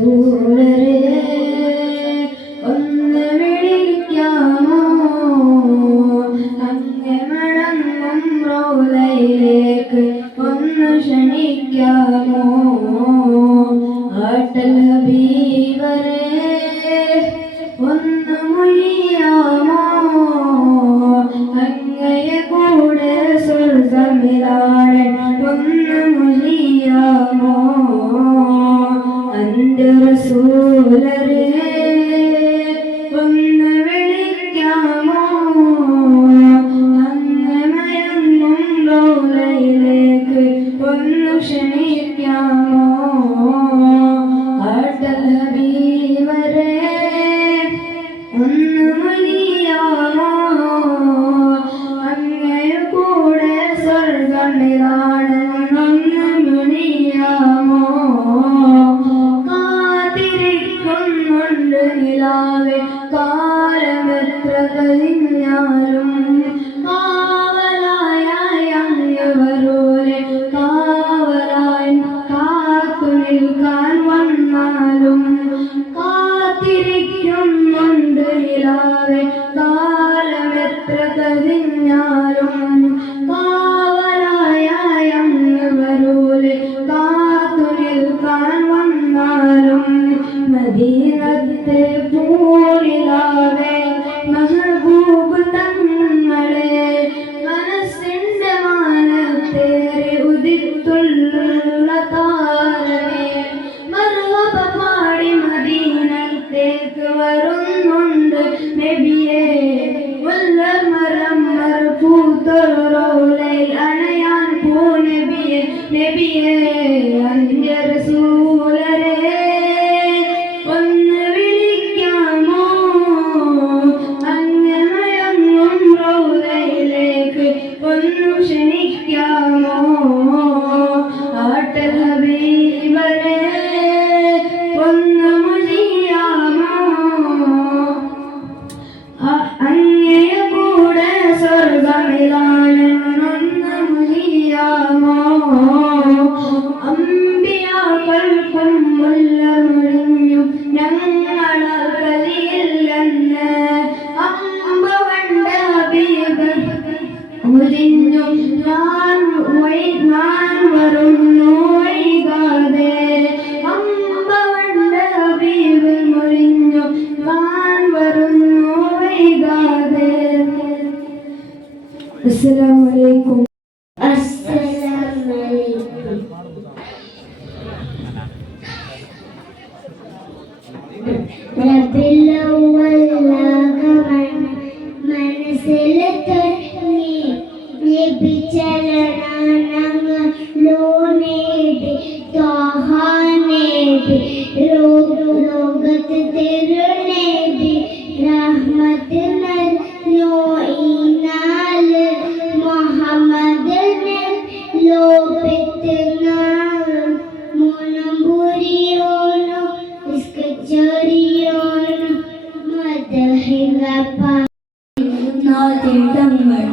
റസൂലരേ ഒന്ന് വിളിക്കാമോ അങ്ങ് മടങ്ങും റൗളയിലേക്ക് ഒന്ന് ക്ഷണിക്കാമോ ആട്ടൽ ഹബീബരേ ഒന്ന് മൊഴിയാമോ അങ്ങയെ കൂടെ സ്വർഗമിലാണ് ഒന്ന് മൊഴിയാമോ അന്റെ റസൂലരേ ഒന്ന് വിളിക്കാമോ അങ്ങ് മയങ്ങും റൗളയിലേക്ക് ഒന്ന് ക്ഷണിക്കാമോ ആട്ടൽ ഹബീബരേ ഒന്ന് മൊഴിയാമോ അങ്ങയെ കൂടെ സ്വർഗമിലാണ് ഒന്ന് മൊഴിയാമോ കാത്തിരിക്കുന്നുണ്ട് നിലാവേ കാലമെത്ര കഴിഞ്ഞാലും കാവലായ അങ്ങ് വരൂലേ കാവലായി കാത്തു നിൽക്കാൻ വന്നാലും കാത്തിരിക്കുന്നുണ്ട് നിലാവേ കാലമെത്ര കഴിഞ്ഞാലും കാവലായ അങ്ങ് വരൂലേ കാത്തു നിൽക്കാൻ വന്നാലും മദീനത്തെ പൂനിലാവേ മെഹബൂബ് തങ്ങളെ മനസ്സിന്റെ മാനത്തേറി ഉദിത്തുള്ള താരമേ മർഹബ പാടി മദീനത്തേക്ക് വരുന്നുണ്ട് നബിയേ മുല്ലർ മരം മർപൂത്തൊരു റൗളയിൽ അണയാൻ പോ നബിയേ നബിയേ അന്റെ റസൂലരേ ഒന്ന് വിളിക്കാമോ അങ്ങ് മയങ്ങും റൗളയിലേക്ക് ഒന്ന് ക്ഷണിക്കാമോ ആട്ടൽ ഹബീബരേ ഒന്ന് മൊഴിയാമോ അങ്ങയെ കൂടെ സ്വർഗമിലാണ് ഒന്ന് മൊഴിയാമോ അമ്പിയാക്കൾക്കും മുല്ല മുഴിഞ്ഞു ഞങ്ങളറിയില്ലെന്ന് അമ്പവണ്ട ഹബീബ് മുരിഞ്ഞു ഞാൻ വരുന്നു വൈകാതെ അമ്പവണ്ട ഹബീബ് മുരിഞ്ഞു ഞാൻ വരുന്നു വൈകാതെ അസ്സലാമു അലൈക്കും മനസ്സിൽ തുടങ്ങി ലോനേടി ത്വാഹാനേടി ലോകത്ത് തിരുനേടി റഹ്മത്ത് നോയിനാല് മുഹമ്മദ് ലോപിത്ത് മുനമ്പുരിയോനോ ഇസ്കച്ചറിയോനോ മദഹിലപ്പ നാദിടങ്ങൾ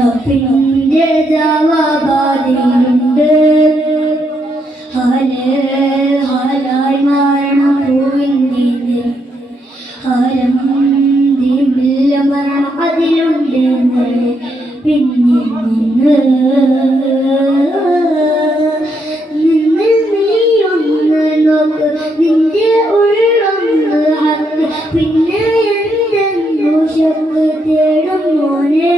അപ്പിന്റെ ജവാബാദിയുണ്ട് ഹാലായി മരണം പൂവിൻ്റെ ഹാരം ദിമില്ല മരണം അതിലുണ്ട് പിന്നെ നീയൊന്ന് നോക്ക് നിന്റെ ഉള്ളൊന്ന് ഹക്ക് പിന്നെ എന്തെന്നു ശബ്ദ തേടും മോനെ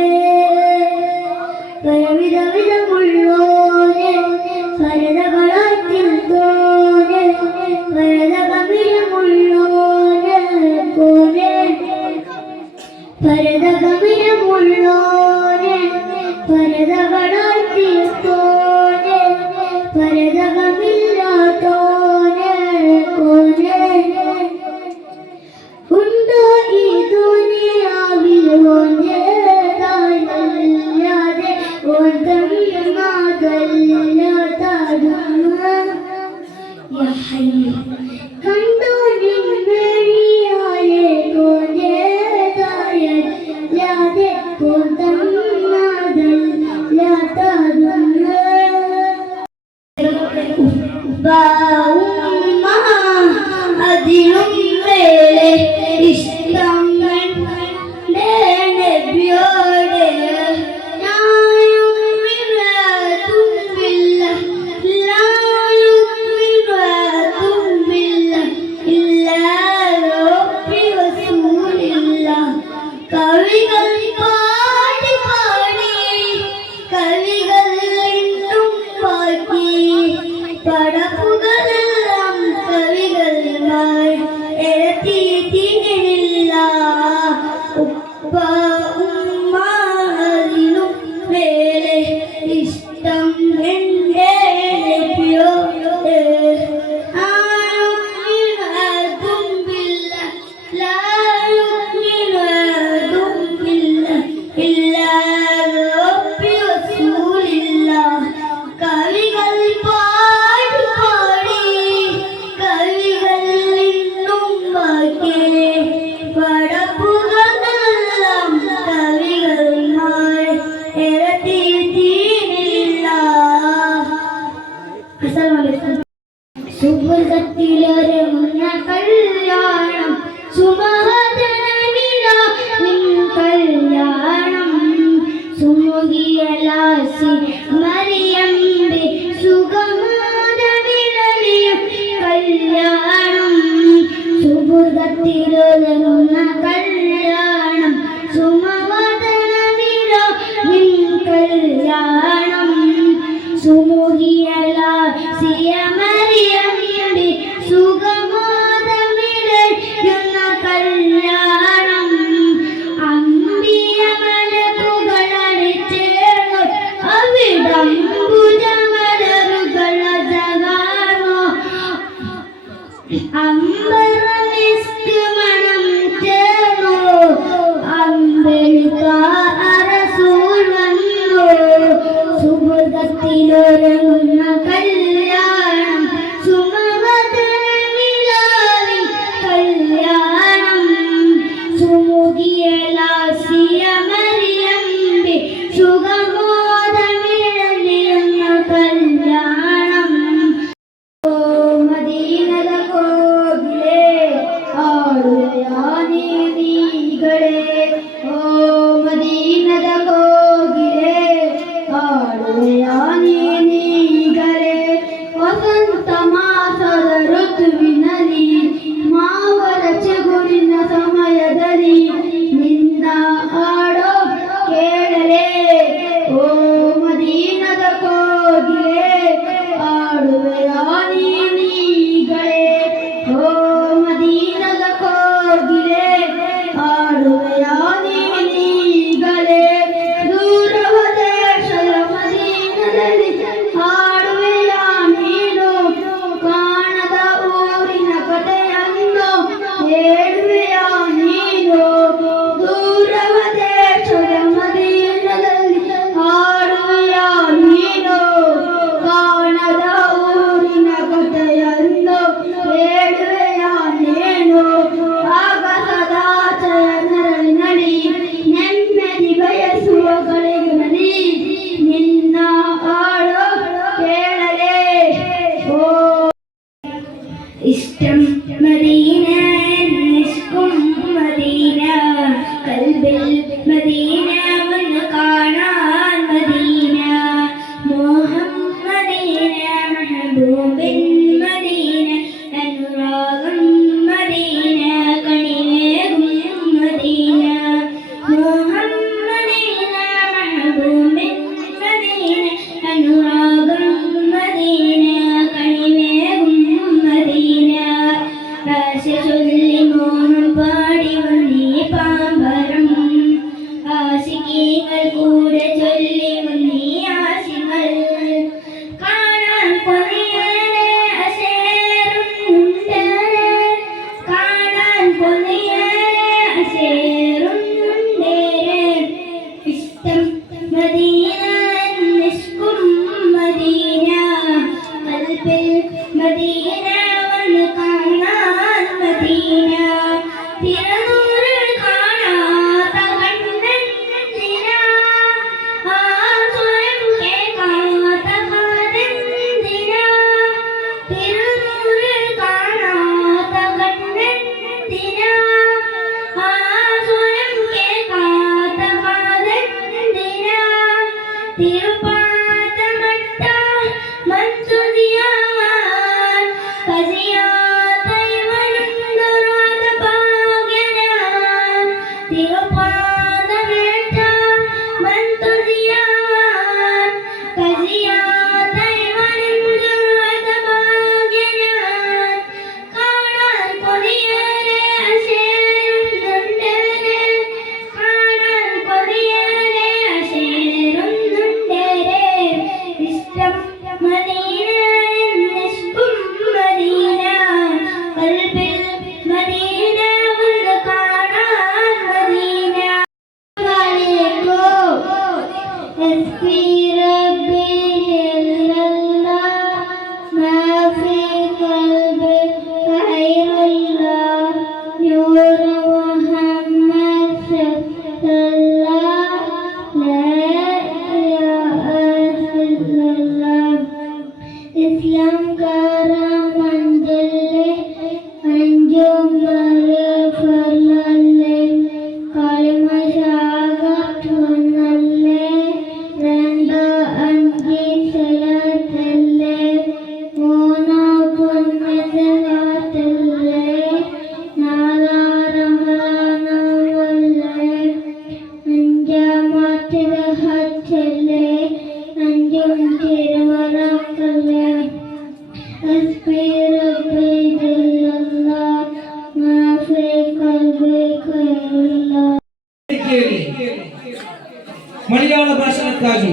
പരവിധമുള്ളോനെ പരതകളാറ്റിൽ തോനെ പരതകമിരമുള്ളോനെ കോനെ പരതകമിരമുള്ളോനെ പരതകളാറ്റിൽ കവികൾ പാടി പാടി കവികൾ ഇന്നും ബാക്കി പടപ്പുകളെല്ലാം കവികളുമായി ഇരട്ടിയിട്ടില്ല. സുഹൃത്തിലൊരുങ്ങുന്ന കല്യാണം സുമഹദനനില നിൻ കല്യാണം സുമുഖിയലാസി മറിയമ്പെ സുഗമോദവിലലിയും കല്യാണം സുഹൃത്തിലൊരുങ്ങുന്ന കല്യാണം സുമഹദനനില നിൻ കല്യാണം സുമുഖിയലാസിയ മറിയമ്പെ സുഗമോദവിലലിയുന്ന കല്യാണം അമ്പിയ മലക്കുകളെ ചേർന്നു അവിടം ഭുജമലരുകൾ ജഗാർന്നു അമ്പരമിസ്ക് മണം ചേർന്നു അമ്പെഴുത്ത റസൂൽ വന്നു സുഹൃത്തിലൊരുങ്ങുന്ന കല്യാണം സുമഹദനനിലാവിൻ കല്യാണം സുമുഖിയലാസിയ മറിയമ്പെ സുഗമോദമിഴലിയുന്ന കല്യാണം. ഓ മദീനത കോകിലേ ആടുകയാനീകളെ ഓ മദീനത കോകിലേ ആടുകയാനീകളെ ವಸಂತ ಮಾಸದ ಋತುವಿನಲ್ಲಿ ಮಾವರ ಚಿಗುರಿನ ಸಮಯದಲ್ಲಿ ನಿನ್ನ ಹಾಡೋ ಕೇಳಲೆ ಓ ಮದೀನದ ಕೋಗಿಲೆ ಆಡುವೆಯಾನೀಗಳೇ ಓ ಮದೀನದ ಕೋಗಿಲೆ ಆಡುವೆಯಾನೀಗಳೇ ದೂರವ ದೇಶದ ಮದೀನದಲ್ಲಿ ಹಾಡುವೆಯ ನೀನು ಕಾಣದ ಊರಿನ ಕಥೆಯನ್ನು ಹೇಳುವೆಯ ನೀನು ದೂರವ ದೇಶದ ಮದೀನದಲ್ಲಿ ಹಾಡುವೆಯ ನೀನು ಕಾಣದ ಊರಿನ ಕಥೆಯನ್ನು ಹೇಳುವೆಯ ನೀನು ಆಗ ಸದಾಚರ ನರಳಿ ನೆಮ್ಮದಿ ಬಯಸುವ ಗಳಿಗಳಲ್ಲಿ ನಿನ್ನ ಹಾಡೋ കേളലേ ഓ ഇഷ്ടം മദീന നിഷ്കും മദീന കൽബിൽ മദീന വന്ന് കാണാൻ മദീന മോഹം മദീന മെഹബൂബിൻ മദീന അനുരാഗം മദീന കണിവേകും മദീന മോഹം മദീന മെഹബൂബിൻ മദീന അനുരാഗം മദീന കണിവേകും മദീന ആശ ചൊല്ലി മോഹം പാടി വന്നീ പാമ്പരം ആശികീങ്ങൾ കൂടെ ചൊല്ലി വന്നീ ആശികൾ കാണാൻ കൊതിയേറെ അശേറുന്നുണ്ട് കാണാൻ കൊതിയേറെ അശേറുന്നുണ്ട് ഇഷ്ടം മദീന നിഷ്കും മദീന കൽബിൽ മദീന വന്ന് കാണാൻ മദീന തിരുനൂറിൽ കാണാത്ത കണ്ണെന്തിന ആ സ്വരം കേൾക്കാത്ത കാതെന്തിന തിരുനൂറിൽ കാണാത്ത കണ്ണെന്തിന ആ സ്വരം കേൾക്കാത്ത കാതെന്തിന തിരുപ്പാദമട്ട മൻസുതിയാൻ കസിയാത്തൈ വനന്തരാത ഭാഗ്യനാൻ തിരുപ്പാദമട്ട മൻസുതിയാൻ കസിയാത്തൈ വനന്തരാത ഭാഗ്യനാൻ കാണാൻ കൊതിയേറെ അശേരുന്നുണ്ട് കാണാൻ കൊതിയേറെ അശേരുന്നുണ്ട് മാറ്റക ഹത്തല്ലേ അഞ്ചും തിരുവറക്കല്ലേ ಮಲಯಾಳ ಭಾಷಣಕ್ಕಾಗಿ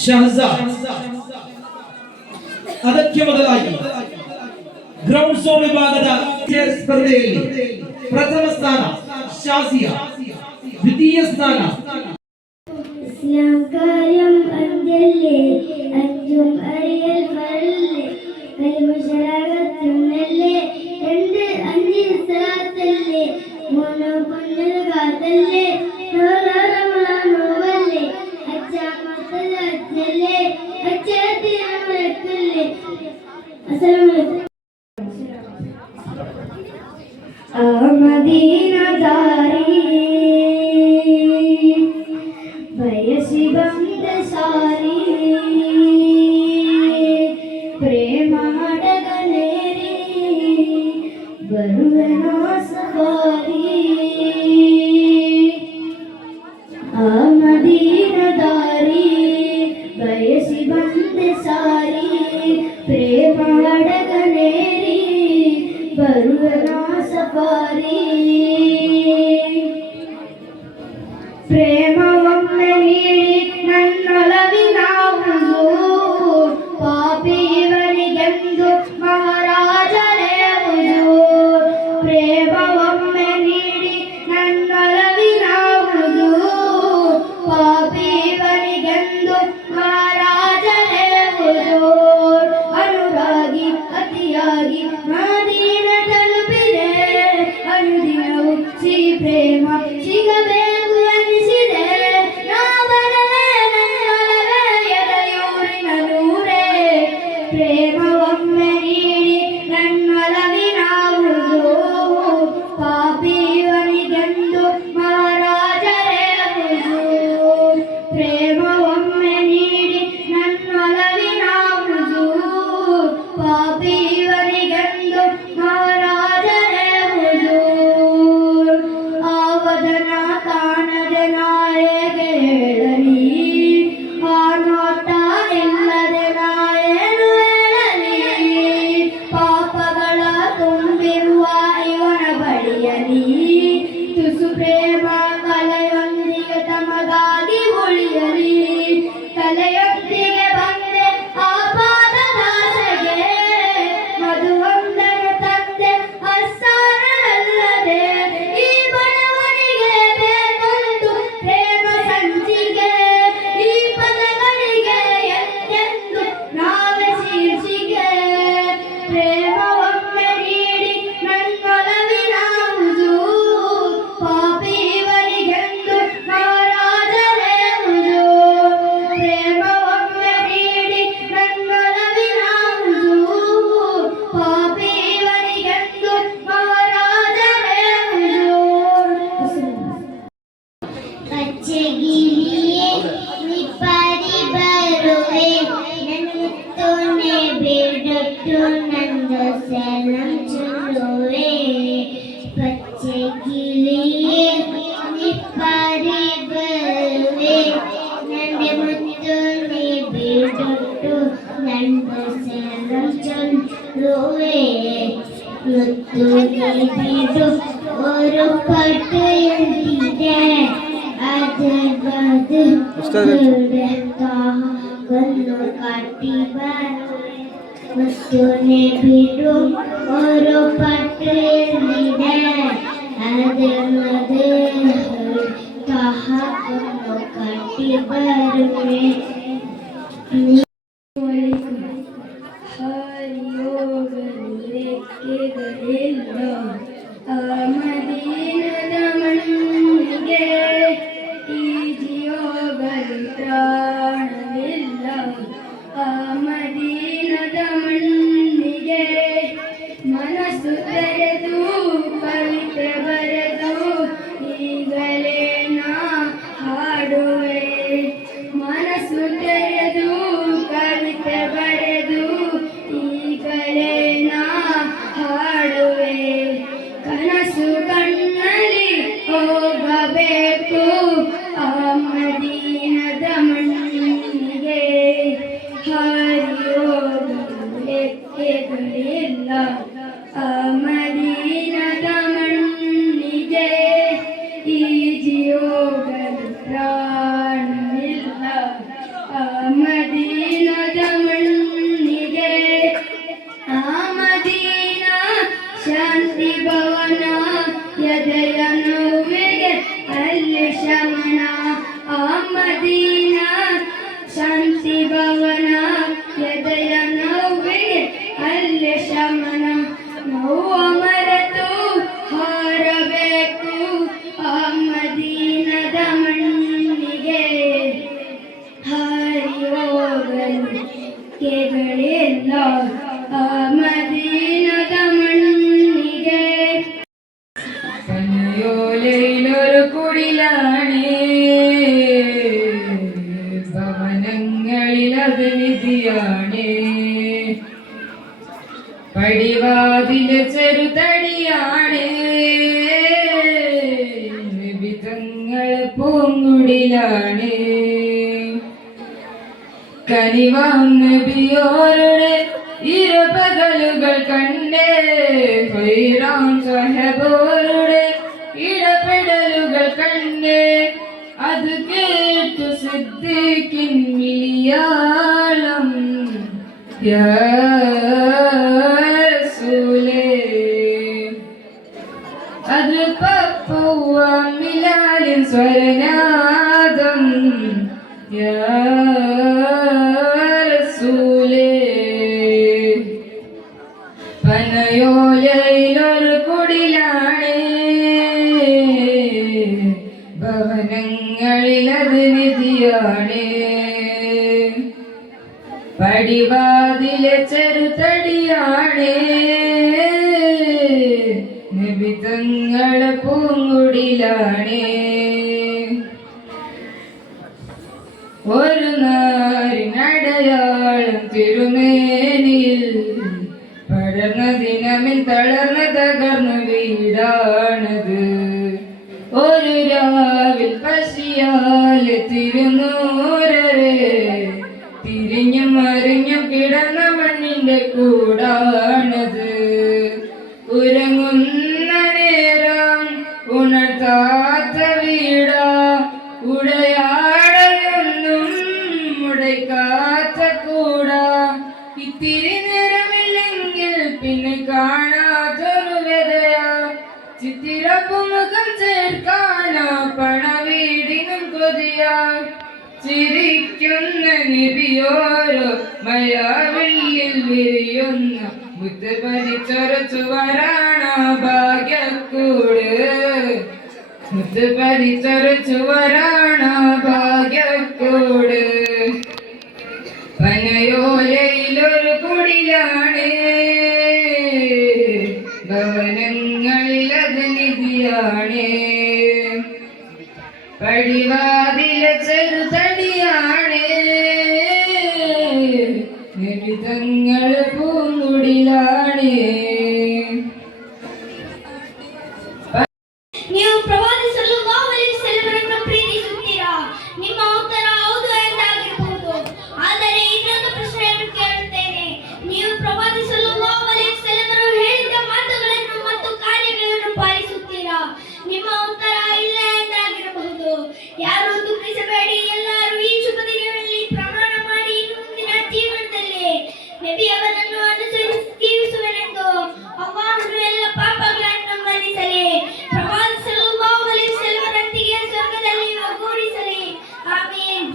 ಶಹಜಾದ್, ಅದಕ್ಕೆ ಮೊದಲಾಗಿ ಗ್ರೌಂಡ್ ಸೋಲ್ ವಿಭಾಗದ ಸ್ಪರ್ಧೆಯಲ್ಲಿ ಪ್ರಥಮ ಸ್ಥಾನ ಶಾಸಿಯಾ, ದ್ವಿತೀಯ ಸ್ಥಾನ ഇസ്ലാം കാര്യം അഞ്ചല്ലേ അഞ്ചും അറിയൽ വരല്ലേ കലിമശരാകത്തുന്നല്ലേ രണ്ട് അഞ്ചിൽ സ്ഥലത്തല്ലേ മൂന്ന് പൊന്നൽ കാത്തല്ലേ നോവല്ലേ അച്ചാമത്തല്ല അച്ഛല്ലേ അച്ഛത്തിനല്ലേ അസ്സലാമു ಮದೀನದಾರಿ ಬಯಸಿ ಬಂದ ಸಾರಿ ಪ್ರೇಮ ಹಡಗನೇರಿ ಬರುವೆನ ಸವಾರಿ ಆ ಮದೀನದಾರಿ ಬಯಸಿ ಬಂದ ಸಾರಿ ಪ್ರೇಮ ಹಡಗನೇರಿ ಬರುವೆನ ಸಫಾರಿ ಪ್ರೇಮವೊಮ್ಮೆ ನೀಡಿ ನನ್ನೊಲವಿನ ಹುಜೂರ್ ಪಾಪಿ ಇವನಿಗೆಂದು ಮಹಾರಾಜರೇ ಹುಜೂರ್ ಪ್ರೇಮವೊಮ್ಮೆ ನೀಡಿ ನನ್ನೊಲವಿನ ಹುಜೂರ್ ಪಾಪಿ ಇವನಿಗೆಂದು ಮಹಾರಾಜರೇ ಹುಜೂರ್ ಅನುರಾಗಿ ಅತಿಯಾಗಿ ಮದೀನ ತಲುಪಿದೆ ಅನುದಿನ ಉಚ್ಚಿ ಪ್ರೇಮ ಸಿಗಬೇಕು ಎನಿಸಿದೆ ನಾ ಬರಲೇ ನನ್ನೊಲವೇ ಎದೆಯೂರಿನ ನೂರೇ ಪ್ರೇಮವೊಮ್ಮೆ ನೀಡಿ ನನ್ನೊಲವಿನ ಹುಜೂರ್ ಪಾಪಿ ಇವನಿಗೆಂದು ಮಹಾರಾಜರೇ ಹುಜೂರ್ ಪ್ರೇಮವೊಮ್ಮೆ ನೀಡಿ ನನ್ನೊಲವಿನ ಹುಜೂರ್ ಪಾಪಿ ಇವನಿಗೆಂದು ಮಹಾರಾಜರೇ ಹುಜೂರ್ ಆವದನ ಕಾಣದೆ ನಾಯಗೆ ಹೇಳಲಿ ಆ ನೋಟ ಇಲ್ಲದೆ ನಾಯೇನು ಹೇಳಲಿ ಪಾಪಗಳ ತುಂಬಿರುವ ಇವನ ಬಳಿಯಲಿ ತುಸು ಪ್ರೇಮ ಕಲೆಯೊಂದಿಗೆ ತಮಗಾಗಿ ಉಳಿಯಲಿ ಕಲೆಯೊಂದಿಗೆ ಬಂದೆ ಆ ಪಾದದಾಸೆಗೆ ಮಧುವೊಂದನು ತಂದೆ ಅಸ್ಸಾರಲ್ಲದೆ ಈ ಬಡವನಿಗೆ ಬೇಕೊಂದು ಪ್ರೇಮ ಸಂಚಿಗೆ ಈ ಪದಗಳಿಗೆ ಎಂದೆಂದು ನಾವೇ ಶೀರ್ಷಿಗೆ ಪ್ರೇಮವೊಮ್ಮೆ ನೀಡಿ ನನ್ನೊಲವಿನ ಹುಜೂರ್ ಪಾಪಿ ಇವನಿಗೆಂದು ಮಹಾರಾಜರೇ ಹುಜೂರ್ ಪ್ರೇಮವೊಮ್ಮೆ ನೀಡಿ ನನ್ನೊಲವಿನ ಹುಜೂರ್ ಪಾಪಿ ಇವನಿಗೆಂದು ಮಹಾರಾಜರೇ ಹುಜೂರ್ പച്ചകിളിയെ നിപ്പാരി ബരുവേ നന്നുത്തോനെ ബിടട്ടു നന്ദ സലം ചൊല്ലുവേ പച്ചകിളിയെ നിപ്പാരി ബരുവേ നന്റെ മുത്തോനെ ബിടട്ടു നന്ദ സലം ചൊല്ലുവേ മുത്തോനെ ബിടു ഒരു പാട്ട് എഴുതിದೆ അത് കണ്ണു കാട്ടി ബരുവേ മുത്തോനെ ബിടു ഒരു പാട്ട് എഴുതിದೆ അത് കണ്ണു കാട്ടി ബരുവേ ಹರಿಯೋಗಲಿಕ್ಕೆಗಳಿಲ್ಲ ಆ ಮದೀನದ ಮಣ್ಣಿಗೆ ಈಜಿಯೋಗಲಿ ತ್ರಾಣವಿಲ್ಲ ಆ ಮದೀನದ ಮಣ್ಣಿಗೆ ಮನಸ್ಸು ತೆರೆದು ಕವಿತೆ ಬರೆದು ಈಗಲೇ ನಾ ಹಾಡುವೆ ಮನಸ್ಸು ತೆರೆದು ಹೋಗಲು ಪ್ರಾಣವಿಲ್ಲ ಆ ಮದೀನದ ಮಣ್ಣಿಗೆ ಆ ಮದೀನಾ ಶಾಂತಿ ಭವನ ಎದೆಯ ನೋವಿಗೆ ಅಲ್ಲಿ ಶಮನ ಆ ಮದೀನಾ ಶಾಂತಿ ಭವನ ಎದೆಯ ನೋವಿಗೆ ಅಲ್ಲಿ ಶಮನ ನೋವ ಮರೆತು ಹಾರಬೇಕು ಆ ಮದೀನದ ಮಣ್ಣಿಗೆ ಹಾರಿ ಹೋಗಲು ಕೆಗಳಿಲ್ಲ ಆ ಮದೀನದ മണ്ണിಗೆ പനയോലയിലൊരു കുടിലാണേ ഭവനങ്ങളിലത് നിധിയാണേ പടിവാതില് ചെറുതടിയാണേ വിധങ്ങൾ പൂങ്കുടിലാണേ കനിവാങ്ങബിയോരുടെ ഇരുപകലുകൾ കണ്ടേ ഫൈറാം സഹബോരുടെ ഇടപെടലുകൾ കണ്ടേ അത് കേട്ടു സിദ്ദീഖിൻ വിളിയാളം യാ റസൂലേ അത് പപ്പുവ മിലാലിൻ സ്വരനാദം യാ റസൂലേ പനയോലയിലൊരു കുടിലാണേ ഭവനങ്ങളിലത് നിധിയാണേ പടിവാതിലെ ചെറുതടിയാണേ നിബിതങ്ങളെ പൂങ്കുടിലാണേ ഒരു നാരിനടയാളം തിരുമേനിയിൽ പടർന്ന ദിനമിൽ തളർന്ന തകർന്ന വീടാണത് ഒരു രാവിൽ പശിയാല് തിരുനൂരരെ തിരിഞ്ഞും മറിഞ്ഞും കിടന്ന മണ്ണിന്റെ കൂടാണത് ഉറങ്ങുന്ന നേരം ഉണർത്താത്ത വീടാ ഉടയാടയൊന്നും ഉടയ്ക്കാത്ത കൂടാ ഇത്തിരി നിറമില്ലെങ്കിൽ പിന്നെ കാണാത്തൊരു വ്യതയാ ചിത്തിരപ്പുമുഖം ചേർക്കാനോ പണവീടിനും കൊതിയാ ചിരിക്കുന്ന നിബിയോരോ മയാവില്ലിൽ വിരിയുന്ന മുത്ത് പരിച്ചൊരു ചുവരാണ ഭാഗ്യക്കൂട് മുത്ത് പരിച്ചൊരു ചുവരാണ ഭാഗ്യക്കൂട് പനയോലയിലൊരു കുടിലാണേ ഭവനങ്ങളിലത് നിധിയാണേ പടിവാതിലെ ചെറുതടിയാണേ നിബിതങ്ങൾ പൂങ്കുടിലാണേ ನೀವು ಪ್ರವಾದಿ ಸಲ್ಲಲ್ಲಾಹು ಅಲೈಹಿ ವಸಲ್ಲಮರನ್ನು ಪ್ರೀತಿಸುತ್ತೀರಾ? ನಿಮ್ಮ ಉತ್ತರ ಹೌದು ಎಂದಾಗಿರಬಹುದು. ಆದರೆ ಇನ್ನೊಂದು ಪ್ರಶ್ನೆಯನ್ನು ಕೇಳುತ್ತೇನೆ. ನೀವು ಪ್ರವಾದಿ ಸಲ್ಲಲ್ಲಾಹು ಅಲೈಹಿ ವಸಲ್ಲಮರು ಹೇಳಿದ ಮಾತುಗಳನ್ನು ಮತ್ತು ಕಾರ್ಯಗಳನ್ನು ಪಾಲಿಸುತ್ತೀರಾ? ನಿಮ್ಮ ಉತ್ತರ ಇಲ್ಲ ಎಂದಾಗಿರಬಹುದು. ಯಾರು ದುಃಖಿಸಬೇಡಿ, ಎಲ್ಲರೂ ಈ ಶುಭ ದಿನಗಳಲ್ಲಿ ಪ್ರಮಾಣ ಮಾಡಿ ಇನ್ನು ಮುಂದಿನ ಜೀವನದಲ್ಲಿ ನಬಿ ಅವರನ್ನು ಅನುಸರಿಸಿ ಜೀವಿಸುವೆನೆಂದು ಅಲ್ಲಾಹನು ಎಲ್ಲ ಪಾಪಗಳನ್ನು ಮನ್ನಿಸಲಿ, ಪ್ರವಾದಿ ಸಲ್ಲಲ್ಲಾಹು ಅಲೈಹಿ ವಸಲ್ಲಮರಂತೆಯೇ ಸ್ವರ್ಗದಲ್ಲಿ ಒಗ್ಗೂಡಿಸಲಿ. ಆಮೀನ್.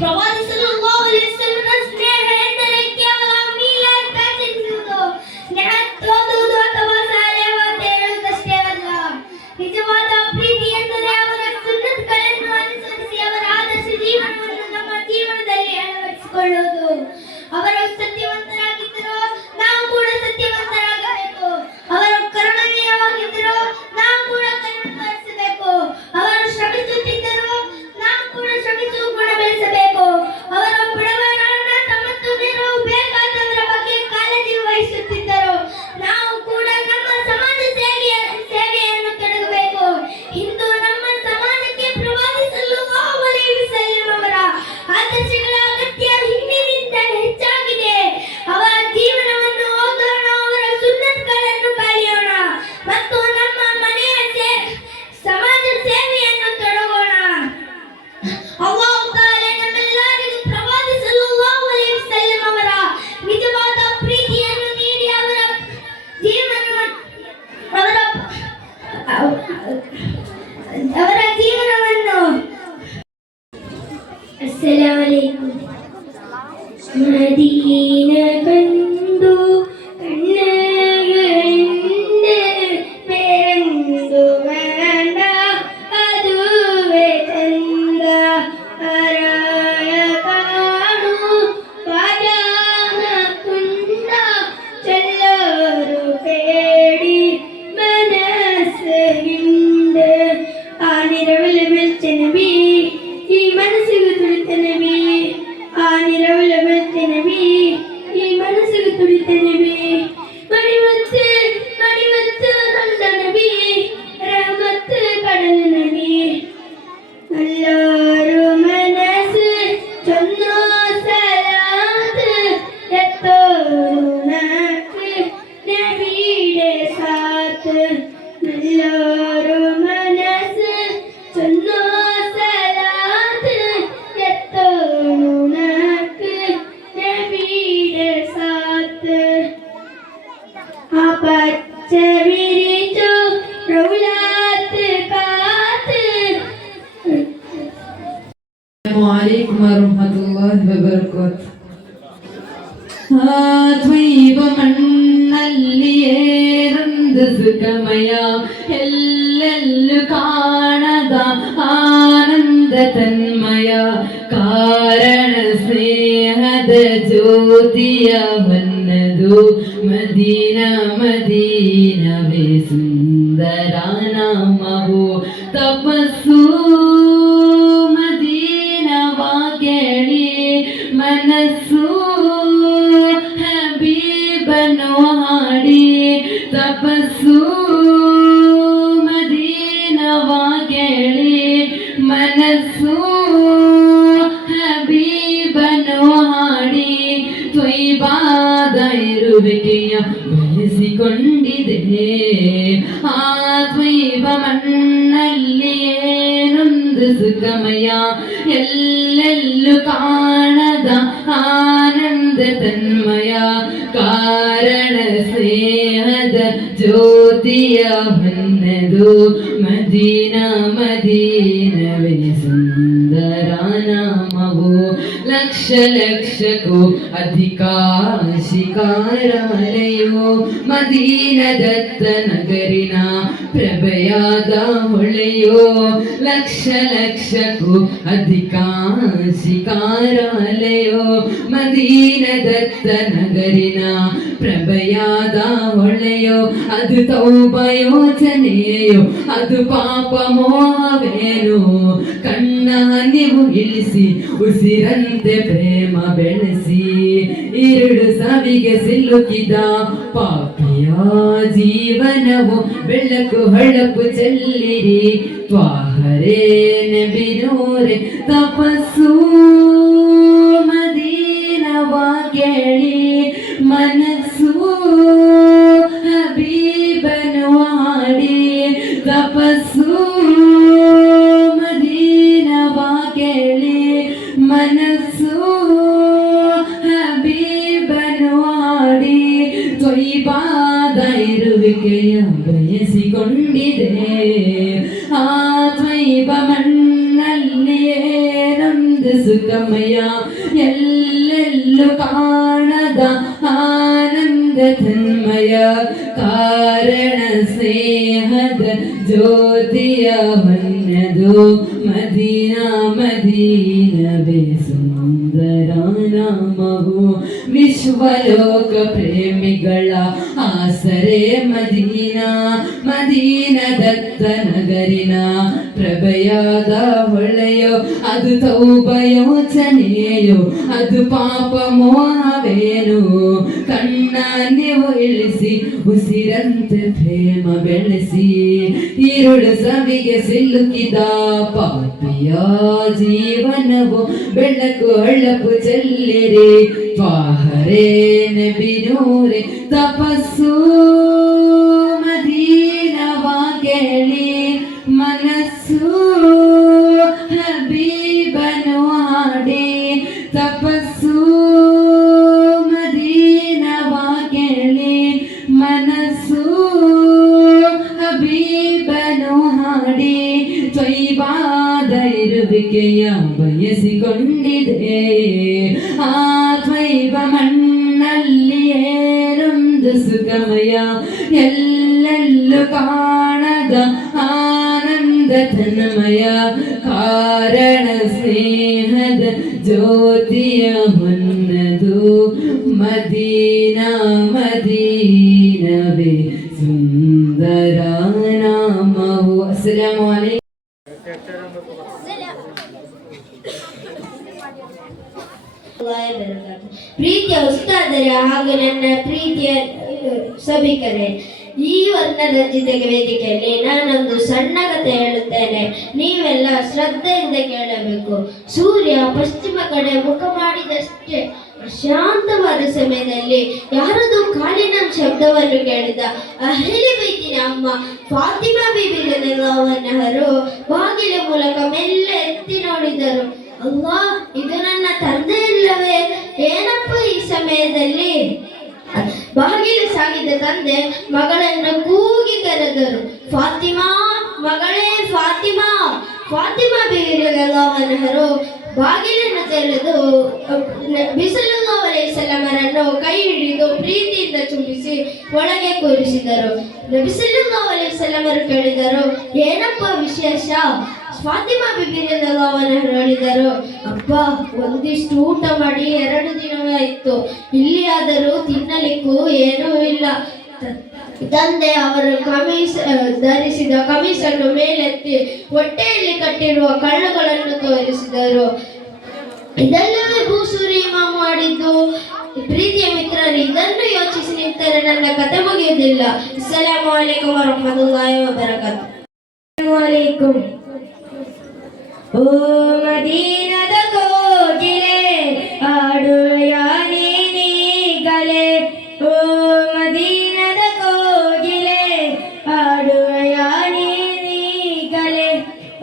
ಪ್ರವಾದಿ ಸಲ್ಲಲ್ಲಾಹು ಅಲೈಹಿ ವಸಲ್ಲಮರ ಸ್ನೇಹ ಎಂದರೆ ಕೇವಲ ಮೀಲಾದ್ ಆಚರಿಸುವುದು, ನೆಹತ್ ಓದುವುದು ಅಥವಾ ಸಾಲೆವಾತ ಹೇಳುವುದಷ್ಟೇ ಅಲ್ಲ. ನಿಜವಾದ ಪ್ರೀತಿ ಎಂದರೆ ಅವರ ಸುನ್ನತ್ಗಳನ್ನು ಅನುಸರಿಸಿ ಅವರ ಆದರ್ಶ ಜೀವನವನ್ನು ನಮ್ಮ ಜೀವನದಲ್ಲಿ ಅಳವಡಿಸಿಕೊಳ್ಳುವುದು. ಅವರು ಸತ್ಯವಂತರಾಗಿದ್ದರು, ನಾವು ಕೂಡ ಸತ್ಯವಂತರಾಗಬೇಕು. ಅವರು ಕರುಣಾಮಯವಾಗಿದ್ದರು, ನಾವು ಕೂಡ ಕರುಣೆ ತೋರಿಸಬೇಕು. ಅವರು ಶ್ರಮಿಸುತ್ತಿದ್ದರು, ನಾವು ಕೂಡ ಶ್ರಮಿಸುವ ಗುಣ ಬೆಳೆಸಬೇಕು. ಅವರು അസ്സലാമലൈക്കും. മദീന കണ്ടു കണ്ണുകളിൻ്റെ പേരെന്തു വേണ്ട അതുവേ ചന്ത ആരായ കാണൂ പാദാനക്കുണ്ട ചെല്ലൊരു പേടി മനസ്സിൻ്റെ ആ നിറവിൽ വിളിച്ച നബി ഈ മനസ്സിൽ തുടിത്ത നബി ആ നിറവിൽ വിളിച്ച നബി ഈ മനസ്സിൽ തുടിത്ത നബി മണിമത്ത് മണിമത്ത് നല്ല നബി റഹ്മത്ത് കടൽ നബി നല്ലൊരു മനസ്സ് ചൊന്നോ സലാത്ത് എത്തോണക്ക് നബിയുടെ സാത്ത് നല്ലൊരു മനസ്സ് ചൊന്നോ സലാത്ത് എത്തോണക്ക് നബിയുടെ സാത്ത് ആ പച്ച വിരിച്ചു റൗലാത്ത് കാത്ത് അസ്സലാമു വറഹ്മത്തുള്ളാഹി വബറകാതുഹു. ത്വയ്ബ മണ്ണല്ലിയേറന്ത് സുഖമയ ಎಲ್ಲೆಲ್ಲು ಕಾಣದ ಆನಂದ ತನ್ಮಯ ಕಾರಣ ಸ್ನೇಹದ ಜ್ಯೋತಿಯ ಬನ್ನದು ಮದೀನ ಮದೀನವೇ ಸುಂದರ ನಾಮವು ತಪಸ್ಸು ಮದೀನವಾ ಕೇಳಿ ಮನಸ್ಸು ಹಬೀಬನು ಹಾಡಿ ತಪಸ್ಸು ಮದೀನವಾ ಕೇಳಿ ಮನಸ್ಸು ಹಬೀಬನು ಹಾಡಿ ತ್ವಯ್ಬಾದ ಇರುವಿಕೆಯ ಬಯಸಿಕೊಂಡಿದೆ ಆ ತ್ವಯ್ಬ ಮಣ್ಣಲ್ಲಿ ಏನೊಂದು ಸುಖಮಯ ಎಲ್ಲೆಲ್ಲು ಕಾಣದ ಆನಂದ ತನ್ಮಯ ಕಾರಣ ಸ್ನೇಹದ ಜ್ಯೋತಿಯ ಹೊನ್ನದು ಮದೀನ ಮದೀನವೇ ಸುಂದರ ನಾಮವು ಲಕ್ಷ ಲಕ್ಷಕ್ಕೂ ಅಧಿಕ ಶಿಕಾರಾಲಯೋ ಮದೀನದತ್ತ ನಗರಿನ ಪ್ರಭೆಯಾದ ಹೊಳೆಯೋ ಲಕ್ಷ ಲಕ್ಷಕ್ಕೂ ಅಧಿಕ ಶಿಕಾರಾಲಯೋ ಮದೀನದತ್ತ ನಗರಿನ ಪ್ರಭೆಯಾದ ಹೊಳೆಯೋ ಅದು ತೌಬ ಯೋಚನೆಯೋ ಅದು ಪಾಪ ಮೋಹವೇನು ಕಣ್ಣ ನೀವು ಇಳಿಸಿ ಉಸಿರಂತೆ ಪ್ರೇಮ ಬೆಳೆಸಿ ഇരുಳು ಸಾವಿಗೆ ಸಿಲುಕಿದ ಪಾಪಿಯ ಜೀವನವು ಬೆಳಕು ಹೊಳಪು ಚೆಲ್ಲಿರಿ ತ್ವಾಹರೇ ನಬಿನೂರೆ ತಪಸ್ಸು ಮದೀನವಾ ಕೇಳಿ ಮನಸ್ಸು ಹಬೀಬನು ಹಾಡಿ ತಪಸ್ಸು ಮದೀನವಾ ಕೇಳಿ ಮನಸ್ಸು ಹಬೀಬನು ಹಾಡಿ ತ್ವಯ್ಬಾದ ಇರುವಿಕೆಯ ಬಯಸಿಕೊಂಡಿದೆ ಆ ತ್ವಯ್ಬ ಮಣ್ಣಲ್ಲಿ ಏನೊಂದು ಸುಖಮಯ ಎಲ್ಲೆಲ್ಲು ಕಾಣದ ಆನಂದ ತನ್ಮಯ ಕಾರಣ ಸ್ನೇಹದ ಜ್ಯೋತಿಯ ಹೊನ್ನದು ಮದೀನ ಮದೀನವೇ ಸುಂದರ ನಾಮವು ವಿಶ್ವಲೋಕ ಪ್ರೇಮಿಗಳ ಆಸರೆ ಮದೀನ ಮದೀನದತ್ತ ನಗರಿನ ಪ್ರಭೆಯಾದ ಹೊಳೆಯೋ ಅದು ತೌಬ ಯೋಚನೆಯೋ ಅದು ಪಾಪ ಮೋಹವೇನು ಕಣ್ಣ ನೀವು ಇಳಿಸಿ ಉಸಿರಂತೆ ಪ್ರೇಮ ಬೆಳೆಸಿ ഇരുಳು ಸಾವಿಗೆ ಸಿಲುಕಿದ ಪಾಪಿಯ ಜೀವನವು ಬೆಳಕು ಹೊಳಪು ಚೆಲ್ಲಿರಿ ತ್ವಾಹರೇ ನಬಿನೂರೆ ತಪಸ್ಸು ಮದೀನವಾ ಕೇಳಿ ಮನಸ್ಸು ಹಬೀಬನು ಹಾಡಿ ತಪಸ್ಸು ಮದೀನವಾ ಕೇಳಿ ಮನಸ್ಸು ಹಬೀಬನು ಹಾಡಿ ತ್ವಯ್ಬಾದ ಇರು ಬದುಕೆಯ ಬಯಸಿಕೊಂಡಿದೆ ಆತ್ಮೈವ ಮಣ್ಣಲ್ಲಿ ಏನೊಂದು ಸುಖಮಯ ಎಲ್ಲೆಲ್ಲೂ ಕಾಣದ ಆನಂದ ತನ್ಮಯ ಕಾರಣ ಸ್ನೇಹದ ಜ್ಯೋತಿಯ ಹೊನ್ನದು ಮದೀನಾ ಮದೀನವೇ ಸುಂದರ ನಾಮವು. ಅಸ್ಸಲಾಮು ಅಲೈಕುಂ. ಪ್ರೀತಿಯ ಉಸ್ತಾದರೆ ಹಾಗೂ ನನ್ನ ಪ್ರೀತಿಯ ಸಭಿಕರೇ, ಈ ವರ್ಣರಂಜಿತ ವೇದಿಕೆಯಲ್ಲಿ ನಾನೊಂದು ಸಣ್ಣ ಕಥೆ ಹೇಳುತ್ತೇನೆ. ನೀವೆಲ್ಲ ಶ್ರದ್ಧೆಯಿಂದ ಕೇಳಬೇಕು. ಸೂರ್ಯ ಪಶ್ಚಿಮ ಕಡೆ ಮುಖ ಮಾಡಿದಷ್ಟೇ ಶಾಂತವಾದ ಸಮಯದಲ್ಲಿ ಯಾರದು ಕಾಲಿನ ಶಬ್ದವನ್ನು ಕೇಳಿದ. ಅಹ್ಲಿ ಬೈತಿನ ಅಮ್ಮ ಫಾತಿಮಾ ಬೀಬಿ ರಲಿಯಲ್ಲಾಹು ಬಾಗಿಲ ಮೂಲಕ ಮೆಲ್ಲ ಎತ್ತಿ ನೋಡಿದರು. ಅಲ್ಲಾ, ಇದು ನನ್ನ ತಂದೆ ಇಲ್ಲವೇ? ಏನಪ್ಪ ಈ ಸಮಯದಲ್ಲಿ? ಬಾಗಿಲು ಸಾಗಿದ ತಂದೆ ಮಗಳನ್ನು ಕೂಗಿ ಕರೆದರು. ಫಾತಿಮಾ, ಮಗಳೇ ಫಾತಿಮಾ. ಫಾತಿಮಾ ಬೀಬಿ ರಲಿಯಲ್ಲಾಹು ಅನ್ಹರು ಬಾಗಿಲನ್ನು ತೆರೆದು ನಬಿ ಸಲ್ಲಲ್ಲಾಹು ಅಲೈಹಿ ವಸಲ್ಲಮರನ್ನು ಕೈ ಹಿಡಿದು ಪ್ರೀತಿಯಿಂದ ಚುಂಬಿಸಿ ಒಳಗೆ ಕೂರಿಸಿದರು. ನಬಿ ಸಲ್ಲಲ್ಲಾಹು ಅಲೈಹಿ ವಸಲ್ಲಮರು ಕೇಳಿದರು, ಏನಪ್ಪ ವಿಶೇಷ? ಫಾತಿಮಾ ಬೀಬಿ ರಲಿಯಲ್ಲಾಹು ಅನ್ಹರು ಹೇಳಿದರು, ಅಪ್ಪ, ಒಂದಿಷ್ಟು ಊಟ ಮಾಡಿ 2 ದಿನವೇ ಆಯಿತು. ಇಲ್ಲಿ ಆದರೂ ತಿನ್ನಲಿಕ್ಕೂ ಏನೂ ಇಲ್ಲ. ತಂದೆ ಅವರು ಧರಿಸಿದ ಕಮೀಸನ್ನು ಮೇಲೆತ್ತಿ ಹೊಟ್ಟೆಯಲ್ಲಿ ಕಟ್ಟಿರುವ ಕಣ್ಣುಗಳನ್ನು ತೋರಿಸಿದರು. ಇದೆಲ್ಲವೇ ಭೂಸೂರಿ ಇಮಾಮ್ ಮಾಡಿದ್ದು. ಪ್ರೀತಿಯ ಮಿತ್ರರು, ಇದನ್ನು ಯೋಚಿಸಿ ನಿಂತರೆ ನನ್ನ ಕತೆ ಮುಗಿಯುವುದಿಲ್ಲ. ಅಸ್ಸಲಾಮು ಅಲೈಕುಂ ವರಹ್ಮತುಲ್ಲಾಹಿ ವಬರಕಾತುಹು. ಅಸ್ಸಲಾಮು ಅಲೈಕುಂ. ಓ ಮದೀನದ ಕೋಗಿಲೆ ಆಡು ಯಾನೀಗಲೇ, ಓ ಮದೀನದ ಕೋಗಿಲೆ ಆಡು ಯಾನೀಗಲೇ,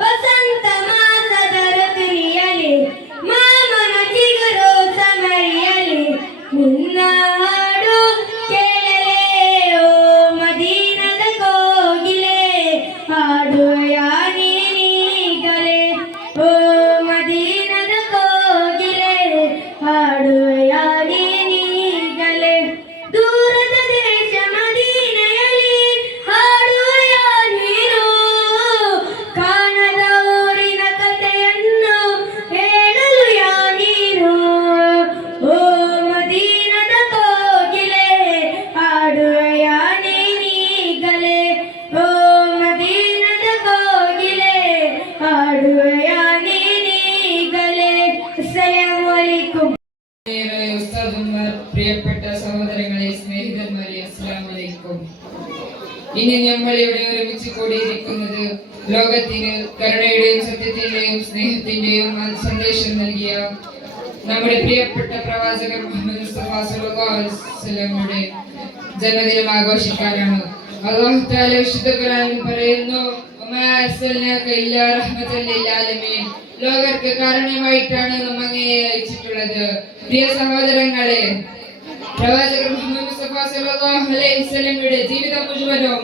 ವಸಂತ ಮಾಸದ ಋತುವಿಯಲ್ಲಿ ಮಾಮನ ಚಿಗುರು ಸಮರಿಯಲಿ ನಿನ್ನ ಹಾಡು ಕೇಳಲೇ. ಓ ಮದೀನದ ಕೋಗಿಲೆ ಆಡು ಯಾನೀಗಲೇ, ಓ ಮದೀನದ ಕೋಗಿಲೆ ಆಡು ಯಾನೀಗಲೇ, ದೂರದ ದೇಶ ಮದೀನೆಯಲ್ಲಿ ಹಾಡುವ ಯಾನೀನು, ಕಾಣದ ಊರಿನ ಕಥೆಯನ್ನು ಹೇಳಲು ಯಾನೀನು. ಓ ಮದೀನದ ಕೋಗಿಲೆ ಹಾಡುವ ಯಾನೀಗಲೇ, ಓ ಮದೀನದ ಕೋಗಿಲೆ ಹಾಡುವ ಯಾನೀಗಲೇ. ಅಸ್ಸಲಾಮು ಅಲೈಕುಂ. പ്രിയപ്പെട്ട സഹോദരങ്ങളെ, സ്നേഹിതന്മാരെ, അസ്സലാമു അലൈക്കും. ഇന്ന് നമ്മൾ ഇവിടെ ഒരുമിച്ച് കൂടിയിരിക്കുന്നത് ലോകത്തിന് കരുണയുടെയും സത്യത്തിന്റെയും സ്നേഹത്തിന്റെയും സന്ദേശം നൽകിയ നമ്മുടെ പ്രിയപ്പെട്ട പ്രവാചകൻ മുഹമ്മദ് മുസ്തഫ സല്ലല്ലാഹു അലൈഹി വസല്ലമയുടെ ജന്മദിനം ആഘോഷിക്കാനാണ്. അല്ലാഹു തആല വിശുദ്ധ ഖുർആനിൽ പറയുന്നു, വമാ അർസൽനാക ഇല്ലാ റഹ്മത്തൻ ലിൽ ആലമീൻ, ലോകർക്ക് കാരുണ്യമായിട്ടാണ് നാം അങ്ങയെ അയച്ചിട്ടുള്ളത്. പ്രിയ സഹോദരങ്ങളെ, പ്രവാചകൻ മുഹമ്മദ് മുസ്തഫ സല്ലല്ലാഹു അലൈഹി വസല്ലമയുടെ ജീവിതം മുഴുവനും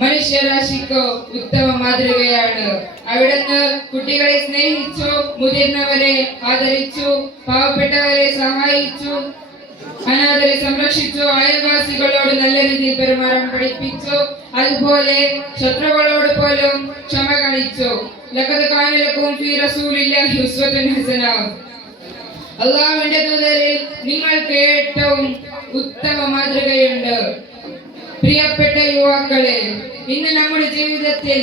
മനുഷ്യരാശിക്ക് ഉത്തമ മാതൃകയാണ്. അവിടുന്ന് കുട്ടികളെ സ്നേഹിച്ചു, മുതിർന്നവരെ ആദരിച്ചു, പാവപ്പെട്ടവരെ സഹായിച്ചു, അനാഥരെ സംരക്ഷിച്ചു, അയൽവാസികളോട് നല്ല രീതിയിൽ പെരുമാറാൻ പഠിപ്പിച്ചു. അതുപോലെ ശത്രുക്കളോട് പോലും ക്ഷമ കാണിച്ചു. ലഖദ് കാന ലക്കും ഫീ റസൂലില്ലാഹി ഉസ്വത്തുൻ ഹസന, അല്ലാഹുവിന്റെ ദൂതരിൽ നിങ്ങൾക്ക് ഏറ്റവും ഉത്തമ മാതൃകയുണ്ട്. പ്രിയപ്പെട്ട യുവാക്കളെ, ഇന്ന് നമ്മുടെ ജീവിതത്തിൽ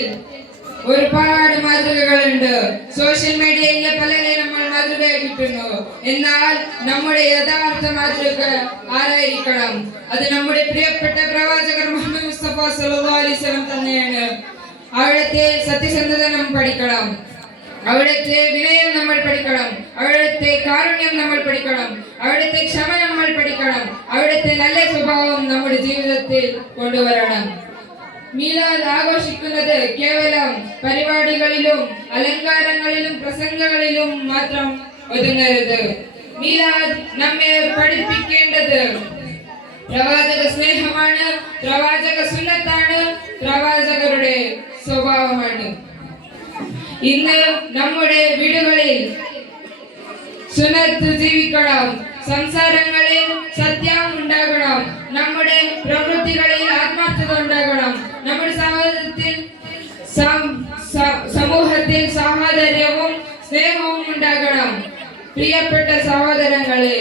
ഒരുപാട് മാതൃകകളുണ്ട്. സോഷ്യൽ മീഡിയയിലെ പലരെ നമ്മൾ മാതൃകയായി കിട്ടുന്നു. എന്നാൽ നമ്മുടെ യഥാർത്ഥ മാതൃക ആരായിരിക്കണം? അത് നമ്മുടെ പ്രിയപ്പെട്ട പ്രവാചകർ മുഹമ്മദ് മുസ്തഫ സല്ലല്ലാഹു അലൈഹി വസല്ലം തന്നെയാണ്. അവിടുത്തെ സത്യസന്ധത നാം പഠിക്കണം, അവിടുത്തെ വിനയം നമ്മൾ പഠിക്കണം, അവിടുത്തെ കാരുണ്യം നമ്മൾ പഠിക്കണം, അവിടുത്തെ ക്ഷമ നമ്മൾ പഠിക്കണം, അവിടുത്തെ നല്ല സ്വഭാവം നമ്മുടെ ജീവിതത്തിൽ കൊണ്ടുവരണം. മീലാദ് ആഘോഷിക്കുന്നത് കേവലം പരിപാടികളിലും അലങ്കാരങ്ങളിലും പ്രസംഗങ്ങളിലും മാത്രം ഒതുങ്ങരുത്. മീലാദ് നമ്മെ പഠിപ്പിക്കേണ്ടത് പ്രവാചക സ്നേഹമാണ്, പ്രവാചക സുന്നത്താണ്, പ്രവാചകരുടെ സ്വഭാവമാണ്. ഇന്ന് നമ്മുടെ വീടുകളിൽ സുന്നത്ത് ജീവിക്കണം, സംസാരങ്ങളിൽ സത്യം ഉണ്ടാകണം, നമ്മുടെ പ്രവൃത്തികളിൽ ആത്മാർത്ഥത ഉണ്ടാകണം, നമ്മുടെ സമൂഹത്തിൽ സാഹോദര്യവും സ്നേഹവും ഉണ്ടാകണം. പ്രിയപ്പെട്ട സഹോദരങ്ങളെ,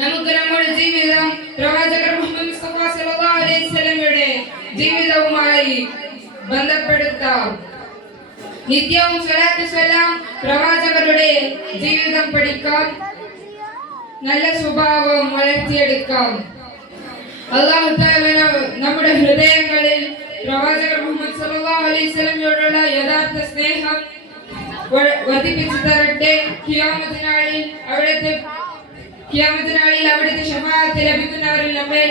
നമുക്ക് നമ്മുടെ ജീവിതം പ്രവാചകർ മുഹമ്മദ് മുസ്തഫ സല്ലല്ലാഹു അലൈഹി വസല്ലമയുടെ ജീവിതവുമായി ബന്ധപ്പെടുത്താം. നിത്യവും സ്വലാത്തു സലാം പ്രവാചകരുടെ ജീവിതം പഠിക്കാം, നല്ല സ്വഭാവം വളർത്തിയെടുക്കാം. അല്ലാഹു തആല നമ്മുടെ ഹൃദയങ്ങളിൽ പ്രവാചകർ മുഹമ്മദ് സല്ലല്ലാഹു അലൈഹി വസല്ലമയോടുള്ള യഥാർത്ഥ സ്നേഹം വർദ്ധിപ്പിച്ചു തരട്ടെ. ഖിയാമത്ത് നാളിൽ അവിടുത്തെ ശഫാഅത്ത് ലഭിക്കുന്നവരിൽ നമ്മെ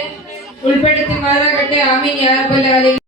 ഉൾപ്പെടുത്തുമാറാകട്ടെ. ആമീൻ യാ റബ്ബൽ ആലമീൻ.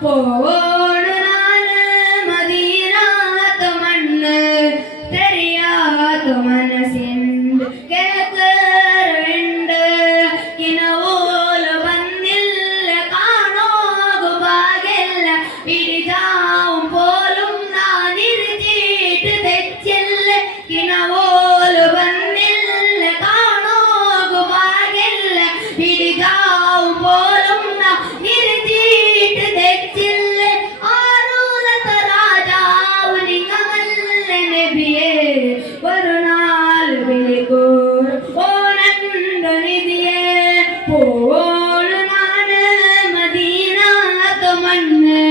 പോണു നാന് മദീനാത്ത മണ്ണ് തെരിയാത്ത മനസ്സിണ്ട് കേക്കറുണ്ട് കിനവോല് വന്നില്ല കാണോകു ഭാഗ്യല്ല പിടിതാവും പോലും നാനിരുത്തിയിട്ട് തെച്ചില്ല കിനവോല് വന്നില്ല കാണോകു ഭാഗ്യല്ല പിടിതാവും പോലും നാനിരുത്തിയിട്ട് തെച്ചില്ല ആരൂലത്ത രാജാവ് നിങ്ങമല്ല നബിയേ ഒരു നാൾ വിളിക്കൂർ ഓനണ്ട് നിധിയേ പോണു നാന് മദീനാത്ത മണ്ണ്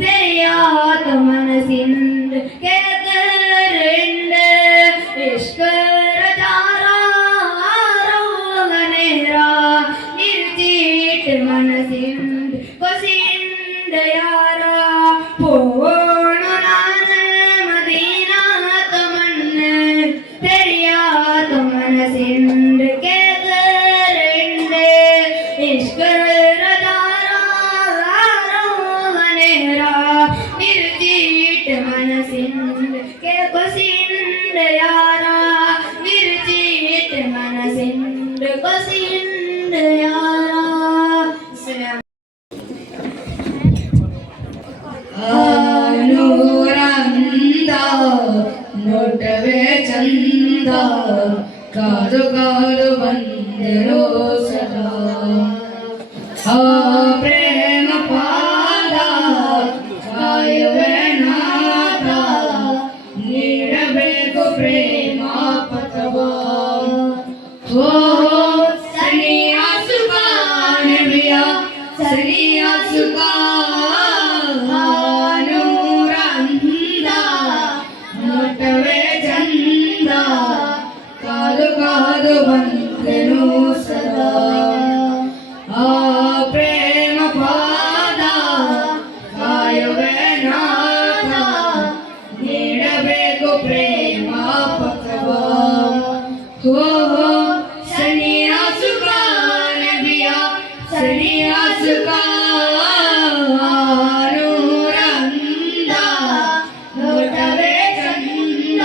തെയ്യാത്ത മനസ്സിണ്ട് കേക്കറുണ്ട് ഇഷ്കരചാരോഗനേരാ ഇരുത്തിയിട്ട് മനസ്സിണ്ട് കൊസിണ്ട് യാരാ പോണു നാന് മദീനാത്ത മണ്ണ് തെരിയാത്ത മനസ്സിണ്ട് കേക്കറുണ്ട് ഇഷ്കരചാരോഗനേരാ ഇരുത്തിയിട്ട് മനസ്സിണ്ട് കൊസിണ്ട് യാരാ വിരിച്ചിട്ട് മനസ്സിണ്ട് കൊസിണ്ട് യാരാ ಆನೂರಂದ ನೋಟವೇ ಚಂದ ಕಾದು ಕಾದು ಬಂದರು ಸದಾ ಆ ಪ್ರೇಮ ಪಾದ ಕಾಯುವೆ ನಾದ ನೀಡಬೇಕು ಪ್ರೇಮ ಪಥವ ಓ ಸನಿಯ ಸುಖ ನಬಿಯ ಸನಿಯ ಸುಖ ಆನೂರಂದ ನೋಟವೇ ಚಂದ ಕಾದು ಕಾದು ಬಂದೆನು ಸದಾ ಆ ಪ್ರೇಮ ಪಾದ ಕಾಯುವೆ ನಾದ ನೀಡಬೇಕು ಪ್ರೇಮ ಪಥವ ಓ ಸನಿಯ ಸುಖ ನಬಿಯ ಸನಿಯ ಸುಖ ಆನೂರಂದ ನೋಟವೇ ಚಂದ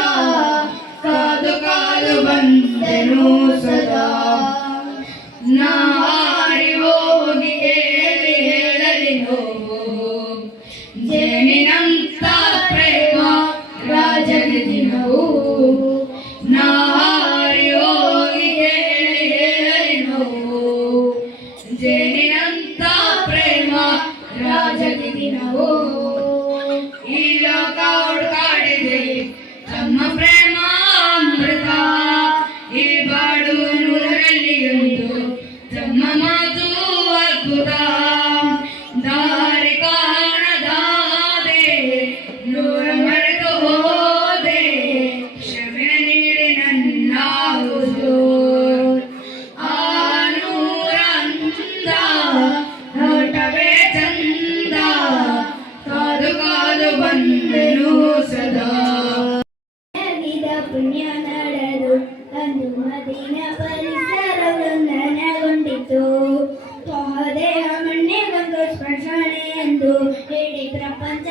ಕಾದು ಕಾದು ಬಂದೆನು ಸದಾ ನಾರಿ ಹೋಗಿ ಕೇಳಿ ಹೇಳಲಿ ನೋವು ಜೇನಿನಂತ ಪ್ರೇಮ ರಾಜಗೆ ದಿನವು ನಾರಿ ಹೋಗಿ ಕೇಳಿ ಹೇಳಲಿ ನೋವು ಜೇನಿನಂತ ಪ್ರೇಮ ರಾಜಗೆ ದಿನವು ಈ ಲೋಕ ಹುಡುಕಾಡಿದೆ ತಮ್ಮ ಪ್ರೇಮ ಅಮೃತ ಈ ಬಾಡು ನೂರಲ್ಲಿ ಒಂದು ತಮ್ಮ ಮಾತು ಅದ್ಭುತ ದಾರಿ ಕಾಣದಾದೆ ನೂರ ಮರೆತು ಹೋದೆ ಕ್ಷಮೆ ನೀಡಿ ನನ್ನ ಹುಜೂರ್ ಆನೂರಂದ ನೋಟವೇ ಚಂದ ಕಾದು ಕಾದು ಬಂದೆನು ಸದಾ ವಿಧ ಪುಣ್ಯ ನಡೆದು ಅಂದು ಮದಿನ ಪರಿಸರವು ನನಗೊಂಡಿತು ದೇಹ ಮಣ್ಣಿಗೊಂದು ಸ್ಪರ್ಶನೆ ಎಂದು ಇಡೀ ಪ್ರಪಂಚ